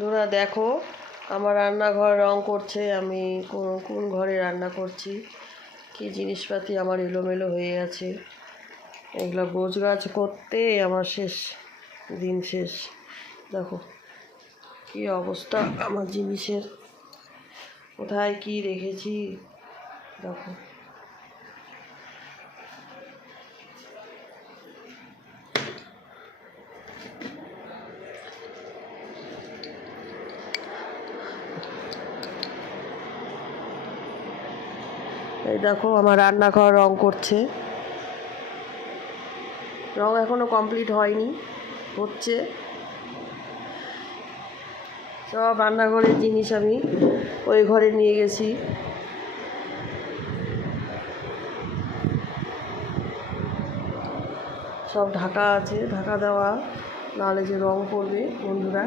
বন্ধুরা দেখো, আমার রান্নাঘর রং করছে। আমি কোন ঘরে রান্না করছি, কি জিনিসপাতি আমার এলোমেলো হয়ে আছে। এগুলো গোছগাছ করতে আমার দিন শেষ। দেখো কি অবস্থা আমার জিনিসের, কোথায় কি রেখেছি দেখো। এই দেখো আমার রান্নাঘর রং করছে, রং এখনো কমপ্লিট হয়নি, হচ্ছে। সব রান্নাঘরের জিনিস আমি ওই ঘরে নিয়ে গেছি। সব ঢাকা আছে, ঢাকা দেওয়া, নাহলে যে রং পড়বে বন্ধুরা।